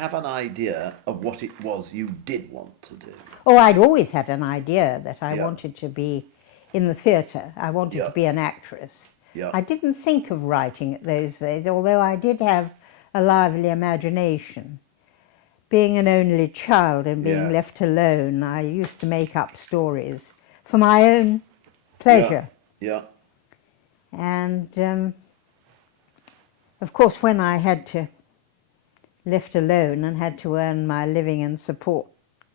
have an idea of what it was you did want to do? Oh, I'd always had an idea that I Yeah. wanted to be in the theatre. I wanted Yeah. to be an actress. Yeah. I didn't think of writing at those days, although I did have a lively imagination. Being an only child and being Yes. left alone, I used to make up stories for my own pleasure. Yeah. And of course, when I had to left alone and had to earn my living and support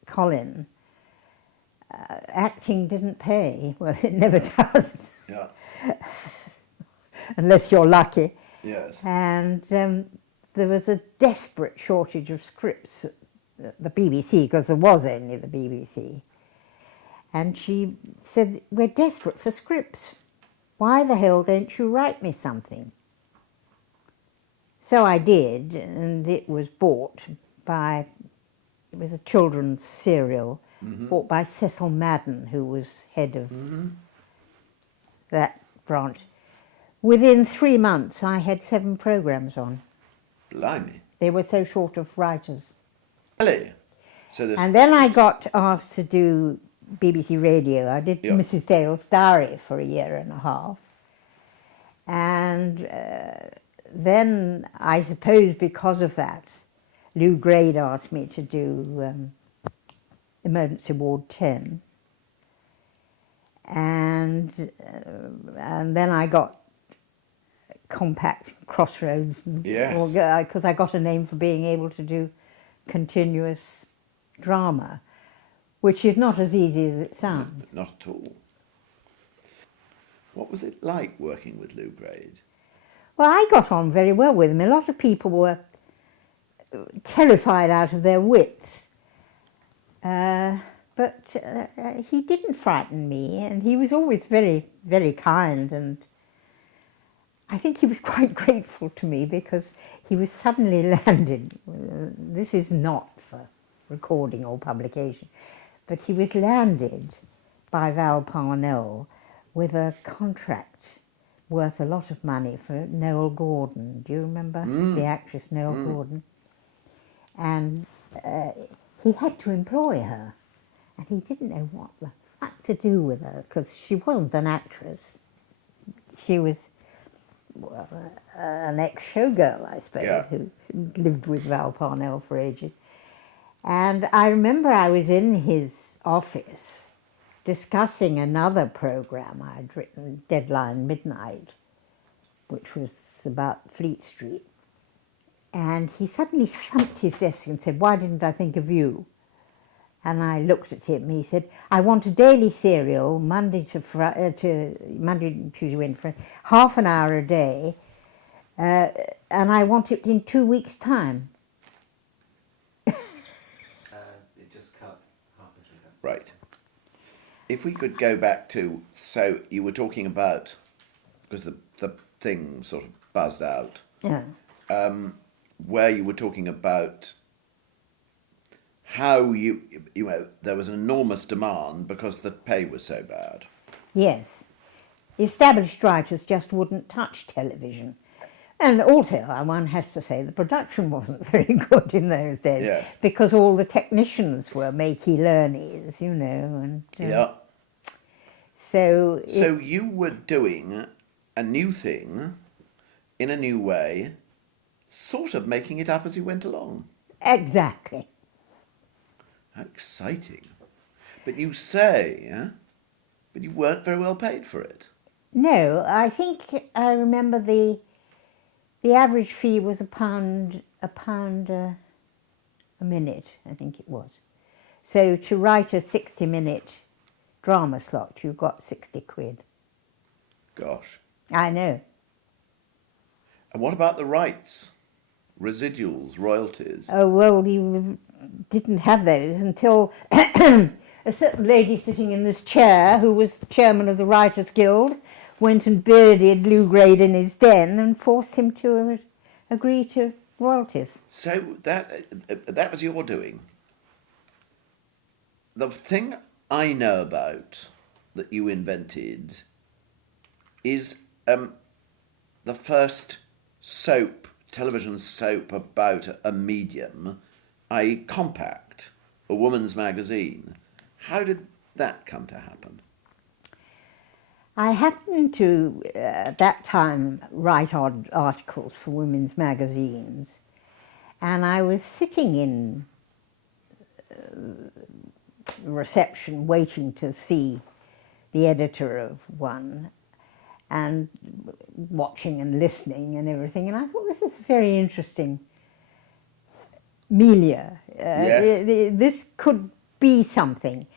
Colin, acting didn't pay. Well, it never does. Yeah. Unless you're lucky. Yes. And there was a desperate shortage of scripts at the BBC, because there was only the BBC. And she said, "We're desperate for scripts. Why the hell don't you write me something?" So I did, and it was bought by, it was a children's serial, bought by Cecil Madden, who was head of that branch. Within 3 months, I had 7 programmes on. Blimey. They were so short of writers. Really? So there's... And then I got asked to do BBC Radio. I did Mrs. Dale's Diary for a year and a half. And then, I suppose because of that, Lou Grade asked me to do Emergency Ward 10. And then I got Compact, Crossroads, because I got a name for being able to do continuous drama, which is not as easy as it sounds. Not at all. What was it like working with Lou Grade? Well, I got on very well with him. A lot of people were terrified out of their wits, but he didn't frighten me, and he was always very, very kind, and I think he was quite grateful to me because he was suddenly landed. This is not for recording or publication, but he was landed by Val Parnell with a contract worth a lot of money for Noel Gordon. Do you remember the actress Noel Gordon? And he had to employ her, and he didn't know what the fuck to do with her because she wasn't an actress. She was an ex-showgirl, I suppose, who lived with Val Parnell for ages. And I remember I was in his office discussing another programme I'd written, Deadline Midnight, which was about Fleet Street. And he suddenly thumped his desk and said, "Why didn't I think of you?" And I looked at him. He said, "I want a daily serial, Monday to Monday, Tuesday, Wednesday, half an hour a day, and I want it in 2 weeks' time." It just cut halfway through that. Right. If we could go back to, so you were talking about, because the thing sort of buzzed out, where you were talking about how you know, there was an enormous demand because the pay was so bad. Yes. The established writers just wouldn't touch television. And also, one has to say, the production wasn't very good in those days because all the technicians were makey-learnies, you know. And, So you were doing a new thing in a new way, sort of making it up as you went along. Exactly. How exciting. But you say, but you weren't very well paid for it. No, I think I remember the average fee was a pound a minute, I think it was. So to write a 60-minute drama slot, you got 60 quid. Gosh. I know. And what about the rights? Residuals, royalties? Oh, well, you didn't have those until a certain lady sitting in this chair, who was the chairman of the Writers' Guild, went and bearded Lou Grade in his den and forced him to agree to royalties. So that was your doing. The thing I know about that you invented is the first television soap about a medium i.e. Compact, a woman's magazine. How did that come to happen? I happened to, at that time, write odd articles for women's magazines, and I was sitting in reception waiting to see the editor of one, and watching and listening and everything, and I thought, this is very interesting milieu. Yes. This could be something.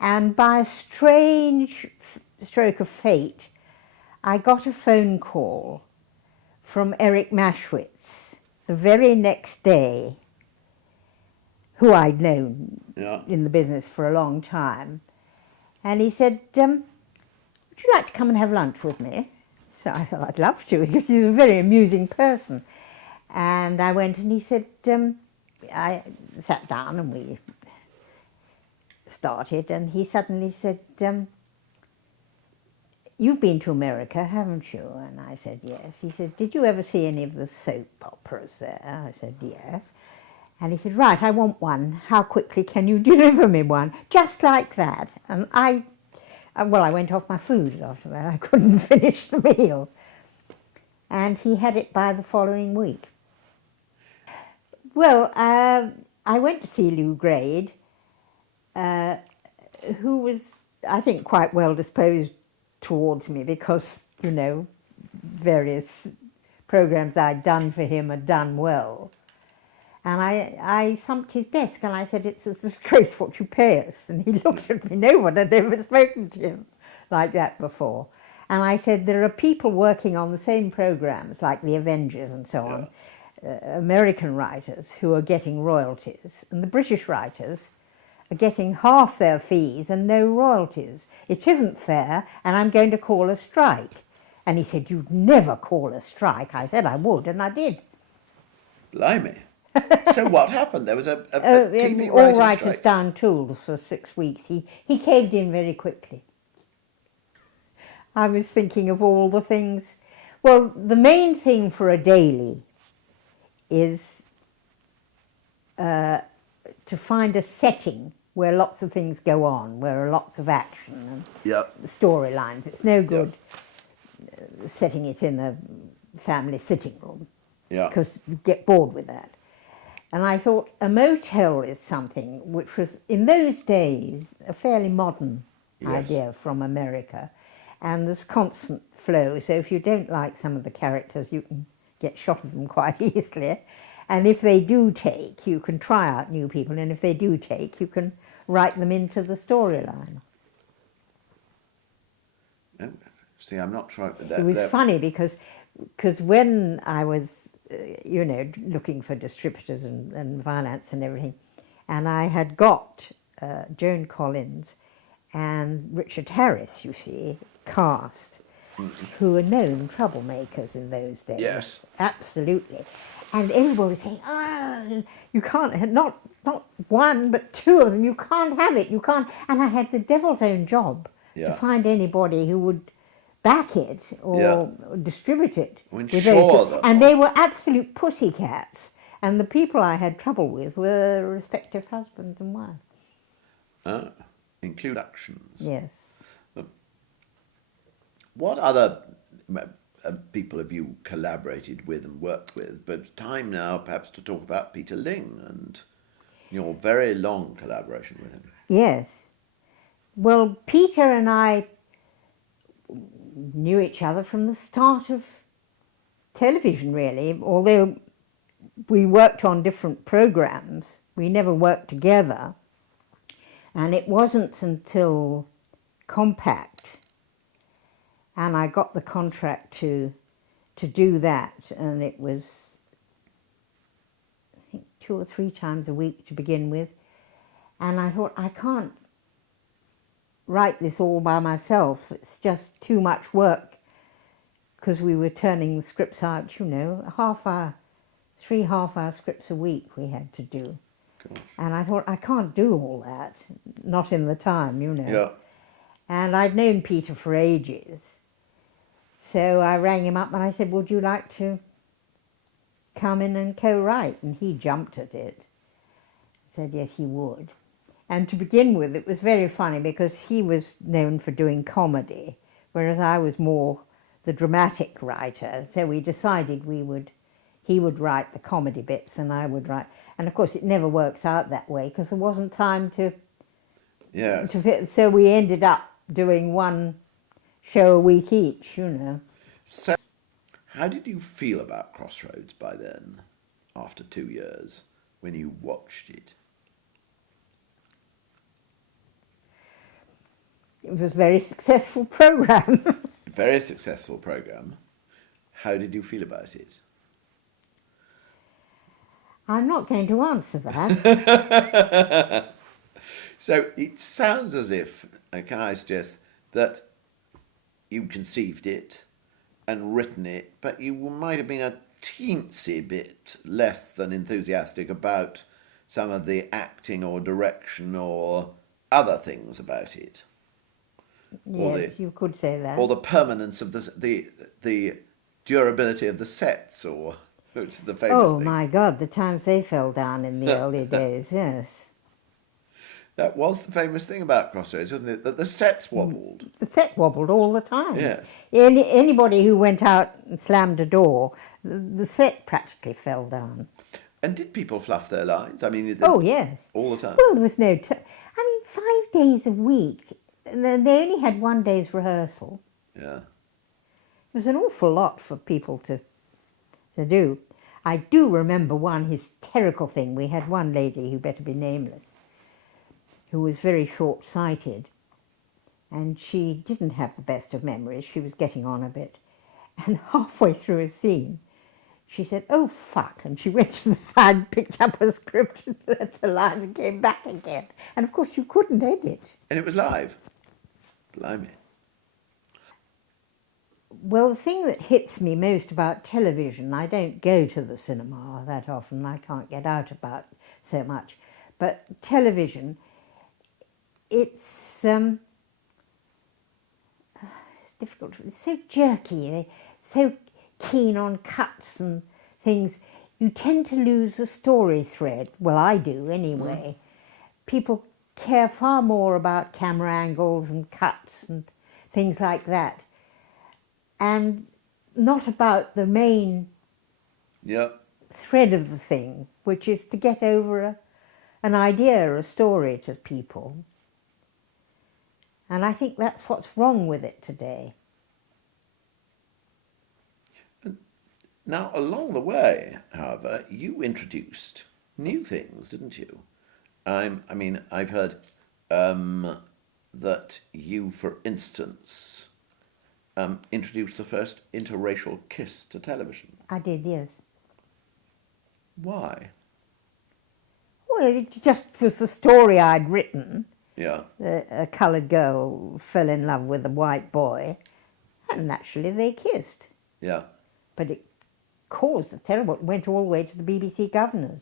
And by a strange stroke of fate, I got a phone call from Eric Maschwitz the very next day, who I'd known in the business for a long time. And he said, would you like to come and have lunch with me? So I thought I'd love to, because he's a very amusing person. And I went, and he said, I sat down and we started, and he suddenly said, you've been to America, haven't you? And I said, yes. He said, did you ever see any of the soap operas there? I said, yes. And he said, right, I want one. How quickly can you deliver me one? Just like that. And I went off my food after that. I couldn't finish the meal. And he had it by the following week. Well, I went to see Lou Grade, who was, I think, quite well disposed towards me because, you know, various programs I'd done for him had done well. And I thumped his desk and I said, it's a disgrace what you pay us. And he looked at me, no one had ever spoken to him like that before. And I said, there are people working on the same programs, like the Avengers and so on, American writers who are getting royalties, and the British writers are getting half their fees and no royalties. It isn't fair, and I'm going to call a strike. And he said, you'd never call a strike. I said I would, and I did. Blimey. So what happened? There was a TV writer's all writers strike. down tools for 6 weeks. He caved in very quickly. I was thinking of all the things. Well, the main thing for a daily is to find a setting where lots of things go on, where are lots of action and storylines. It's no good setting it in a family sitting room, because you get bored with that. And I thought a motel is something which was, in those days, a fairly modern idea from America. And there's constant flow, so if you don't like some of the characters, you can get shot of them quite easily. And if they do take, you can try out new people, and if they do take, you can write them into the storyline. Oh, see, I'm not sure that. It was funny because when I was, you know, looking for distributors and finance and everything, and I had got Joan Collins and Richard Harris, you see, cast, who were known troublemakers in those days. Yes. Absolutely. And everybody was saying, oh, you can't, not one, but two of them, you can't have it, you can't. And I had the devil's own job to find anybody who would back it or distribute it. And they were absolute pussycats. And the people I had trouble with were respective husbands and wives. Include actions. Yes. What other people have you collaborated with and worked with? But time now perhaps to talk about Peter Ling and your very long collaboration with him. Yes. Well, Peter and I knew each other from the start of television, really. Although we worked on different programs, we never worked together. And it wasn't until Compact, and I got the contract to do that, and it was, I think, 2 or 3 times a week to begin with. And I thought, I can't write this all by myself. It's just too much work, because we were turning the scripts out, you know, 3 half-hour scripts a week we had to do. Gosh. And I thought, I can't do all that, not in the time, you know. Yeah. And I'd known Peter for ages. So I rang him up and I said, would you like to come in and co-write? And he jumped at it. said yes, he would. And to begin with, it was very funny because he was known for doing comedy, whereas I was more the dramatic writer. So we decided he would write the comedy bits and I would write. And of course, it never works out that way because there wasn't time to fit. So we ended up doing one show a week each, you know. So, how did you feel about Crossroads by then, after 2 years, when you watched it? It was a very successful program. Very successful program. How did you feel about it? I'm not going to answer that. So it sounds as if, and can I suggest, that you conceived it and written it, but you might have been a teensy bit less than enthusiastic about some of the acting or direction or other things about it. Yes, you could say that. Or the permanence of the durability of the sets, or which is the famous thing. My God, the times they fell down in the early days, yes. That was the famous thing about Crossroads, wasn't it? That the sets wobbled. The set wobbled all the time. Yes. Anybody who went out and slammed a door, the set practically fell down. And did people fluff their lines? I mean, yes. all the time. Well, there was no... 5 days a week. They only had 1 day's rehearsal. Yeah. It was an awful lot for people to do. I do remember one hysterical thing. We had one lady, who better be nameless, who was very short-sighted, and she didn't have the best of memories. She was getting on a bit. And halfway through a scene, she said, "Oh, fuck," and she went to the side, picked up a script, and left the line and came back again. And of course you couldn't edit. And it was live. Blimey. Well, the thing that hits me most about television, I don't go to the cinema that often, I can't get out about so much, but television, it's difficult, it's so jerky, they're so keen on cuts and things, you tend to lose the story thread. Well, I do anyway. People care far more about camera angles and cuts and things like that, and not about the main thread of the thing, which is to get over an idea, a story to people. And I think that's what's wrong with it today. Now, along the way, however, you introduced new things, didn't you? I've heard that you, for instance, introduced the first interracial kiss to television. I did, yes. Why? Well, it just was the story I'd written. Yeah. A coloured girl fell in love with a white boy, and naturally they kissed. Yeah. But it caused a terrible... It went all the way to the BBC governors.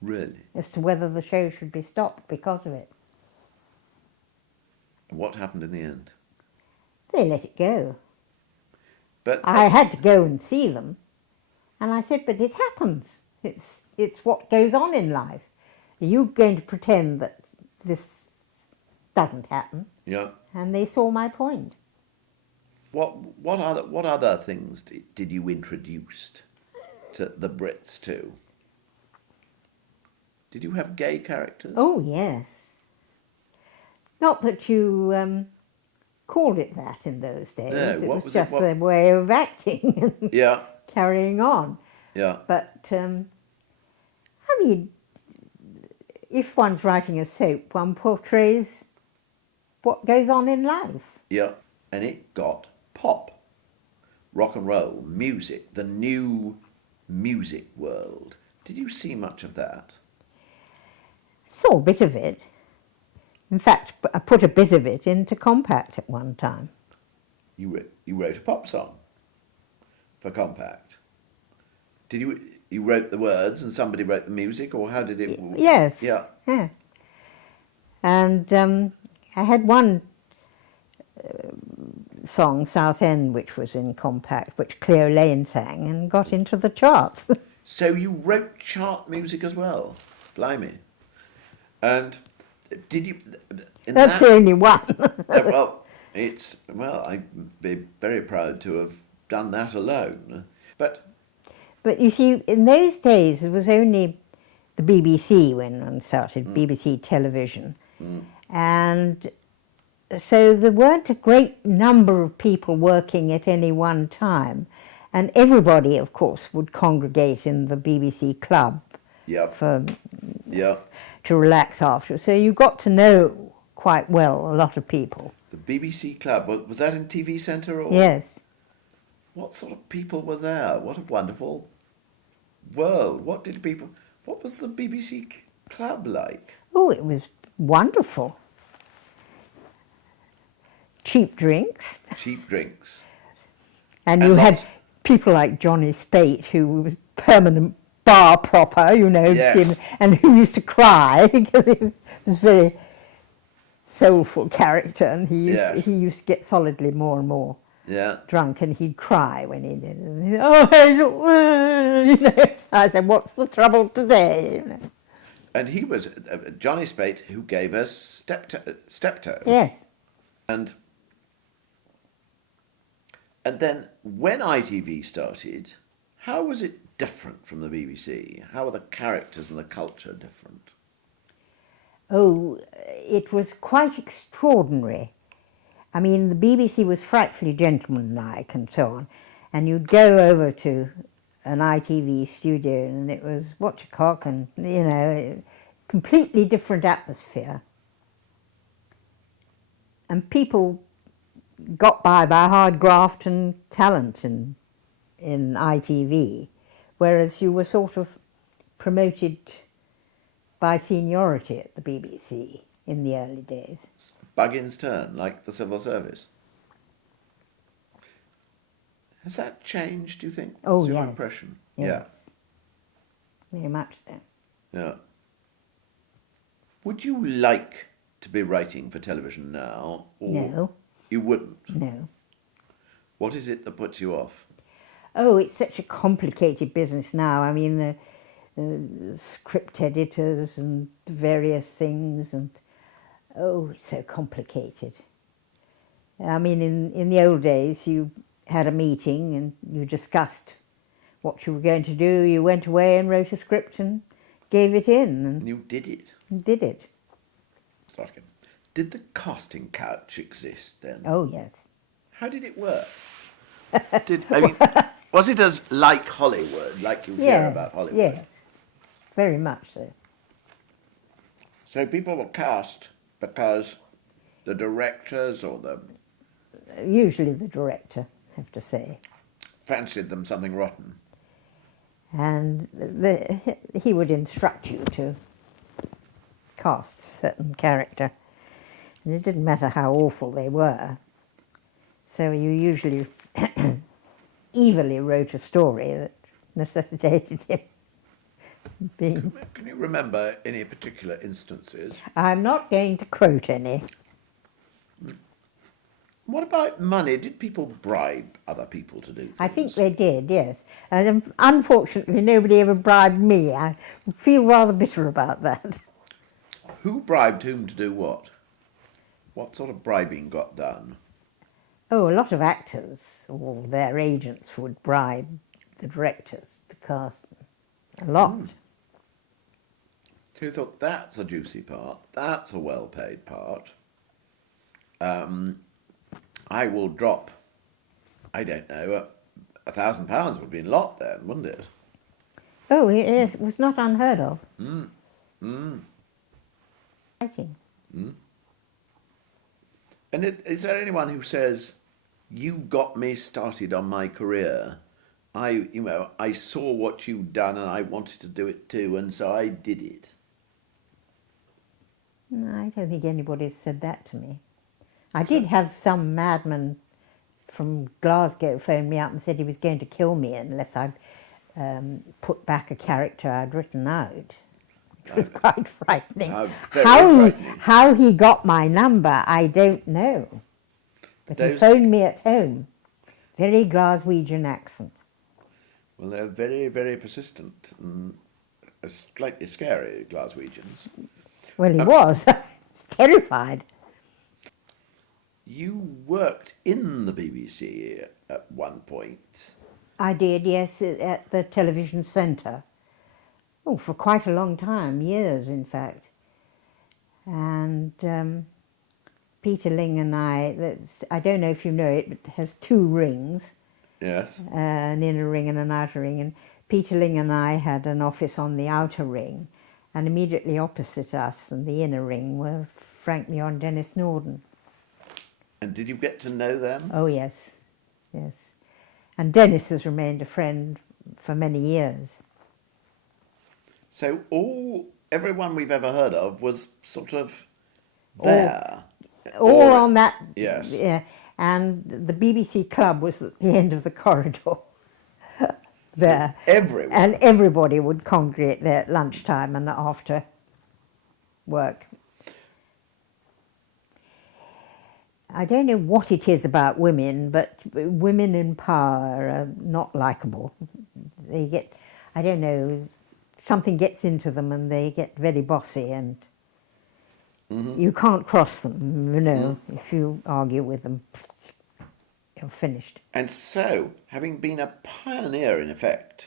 Really? As to whether the show should be stopped because of it. What happened in the end? They let it go. But I had to go and see them, and I said, but it happens. It's what goes on in life. Are you going to pretend that this doesn't happen? Yeah. And they saw my point. What other things did you introduce to the Brits too? Did you have gay characters? Oh, yes. Not that you called it that in those days. No, it was just their way of acting and yeah. carrying on. Yeah. But, if one's writing a soap, one portrays what goes on in life. Yeah, and it got pop, rock and roll, music, the new music world. Did you see much of that? Saw a bit of it. In fact, I put a bit of it into Compact at one time. You wrote a pop song for Compact. Did you wrote the words and somebody wrote the music, or how did it? Yes. Yeah. Yeah. And I had one song, Southend, which was in Compact, which Cleo Lane sang and got into the charts. So you wrote chart music as well? Blimey. And did you? In That's that, the only one. I'd be very proud to have done that alone. But But you see, in those days, it was only the BBC when one started, BBC television. And so there weren't a great number of people working at any one time. And everybody, of course, would congregate in the BBC club yep, for, yep. to relax after. So you got to know quite well a lot of people. The BBC Club, was that in TV Centre or? Yes. What sort of people were there? What a wonderful world. What was the BBC Club like? Oh, it was wonderful. Cheap drinks. Cheap drinks. And And you had lots- people like Johnny Spate, who was permanent bar propper, you know, Yes. and who used to cry because he was a very soulful character, and Yes. he used to get solidly more and more Yeah. drunk, and he'd cry when he did it. And he'd, oh, Hazel, you know. I said, what's the trouble today? You know. And he was Johnny Spate, who gave us Steptoe. Yes. And then when ITV started, how was it different from the BBC? How were the characters and the culture different? Oh, it was quite extraordinary. I mean, the BBC was frightfully gentlemanlike and so on, and you'd go over to an ITV studio and it was watch a cock and, you know, completely different atmosphere. And people got by hard graft and talent in ITV, whereas you were sort of promoted by seniority at the BBC in the early days. Buggins' turn, like the civil service. Has that changed, do you think? Oh, What's your yes. impression? Yes. Very much so. Yeah. Would you like to be writing for television now? Or No. You wouldn't? No. What is it that puts you off? Oh, it's such a complicated business now. I mean, the script editors and various things, and oh, it's so complicated. I mean, in the old days, you had a meeting and you discussed what you were going to do. You went away and wrote a script and gave it in And you did it. and did it. Start again. Did the casting couch exist then? Oh, yes. How did it work? Was it as like Hollywood, like you hear Yes, about Hollywood? yes. Very much so. So people were cast because the directors or the Usually the director, I have to say. fancied them something rotten. And he would instruct you to cast a certain character. And it didn't matter how awful they were. So you usually evilly wrote a story that necessitated him being... Can you remember any particular instances? I'm not going to quote any. What about money? Did people bribe other people to do things? I think they did, yes. And unfortunately, nobody ever bribed me. I feel rather bitter about that. Who bribed whom to do what? What sort of bribing got done? Oh, a lot of actors or their agents would bribe the directors to cast them. A lot. So you thought, that's a juicy part, that's a well-paid part. I will drop, I don't know, £1,000 would be a lot then, wouldn't it? Oh, it was not unheard of. Writing. And is there anyone who says, you got me started on my career? I saw what you'd done and I wanted to do it too, and so I did it. No, I don't think anybody's said that to me. I did have some madman from Glasgow phone me up and said he was going to kill me unless I'd put back a character I'd written out. It was quite frightening. Very frightening. How he got my number, I don't know. But he phoned me at home. Very Glaswegian accent. Well, they're very, very persistent and slightly scary, Glaswegians. Well, he was. I was terrified. You worked in the BBC at one point. I did, yes, at the television centre. Oh, for quite a long time, years in fact. And Peter Ling and I don't know if you know it, but it has two rings, Yes. an inner ring and an outer ring. And Peter Ling and I had an office on the outer ring, and immediately opposite us in the inner ring were Frank Muir and Dennis Norden. And did you get to know them? Oh yes, yes. And Dennis has remained a friend for many years. So everyone we've ever heard of was sort of there. All on that. Yes. Yeah, and the BBC club was at the end of the corridor there. So everyone. And everybody would congregate there at lunchtime and after work. I don't know what it is about women, but women in power are not likable. They get, I don't know, something gets into them and they get very bossy, and you can't cross them, you know, if you argue with them. You're finished. And so, having been a pioneer, in effect,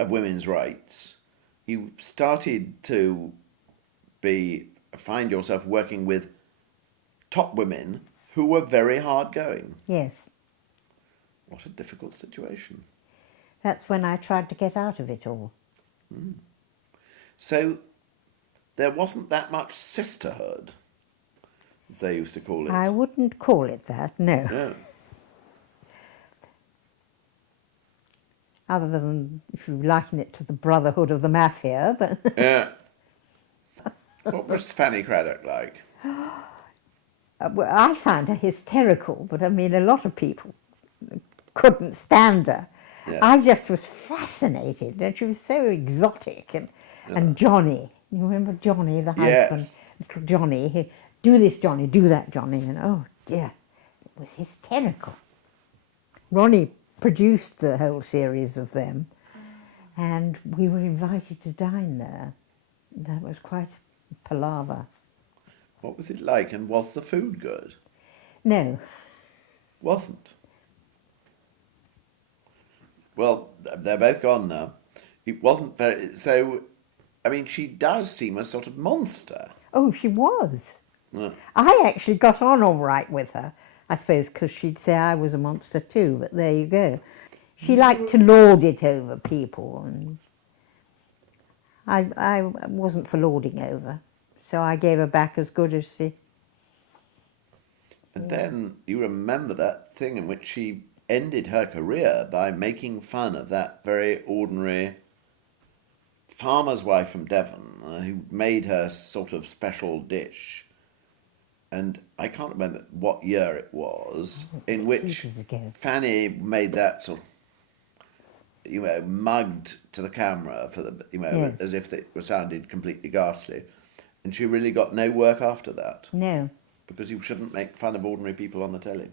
of women's rights, you started to find yourself working with top women who were very hard-going. Yes. What a difficult situation. That's when I tried to get out of it all. So, there wasn't that much sisterhood, as they used to call it. I wouldn't call it that, no. No. Other than if you liken it to the Brotherhood of the Mafia, but... Yeah. What was Fanny Craddock like? Well, I found her hysterical, but I mean, a lot of people couldn't stand her. Yes. I just was fascinated, and she was so exotic. And Johnny, you remember Johnny, the husband? Yes. Little Johnny, he, do this, Johnny, do that, Johnny. And oh dear, it was hysterical. Ronnie produced the whole series of them, and we were invited to dine there. That was quite a palaver. What was it like, and was the food good? No. Wasn't. Well, they're both gone now. It wasn't very... So, I mean, she does seem a sort of monster. Oh, she was. Yeah. I actually got on all right with her, I suppose, because she'd say I was a monster too, but there you go. She liked to lord it over people, and I wasn't for lording over, so I gave her back as good as she... And then you remember that thing in which she ended her career by making fun of that very ordinary farmer's wife from Devon who made her sort of special dish. And I can't remember what year it was, in which ages ago. Fanny made that sort of, you know, mugged to the camera for the, you know, Yes. as if it sounded completely ghastly. And she really got no work after that, No. because you shouldn't make fun of ordinary people on the telly.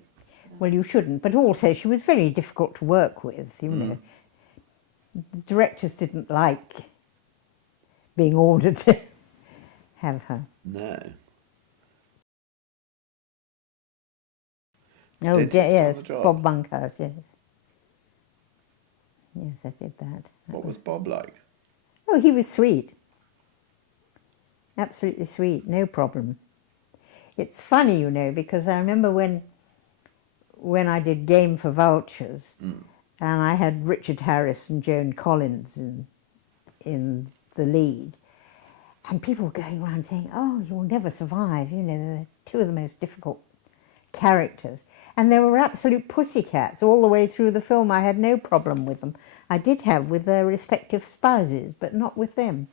Well, you shouldn't, but also she was very difficult to work with, you know. The directors didn't like being ordered to have her. No. Oh, Dentist on yes, the job. Bob Monkhouse, yes. Yes, I did that. What was Bob like? Oh, he was sweet. Absolutely sweet, no problem. It's funny, you know, because I remember when I did Game for Vultures, and I had Richard Harris and Joan Collins in the lead, and people were going around saying, oh, you'll never survive, you know, they're two of the most difficult characters. And they were absolute pussycats all the way through the film. I had no problem with them. I did have with their respective spouses, but not with them.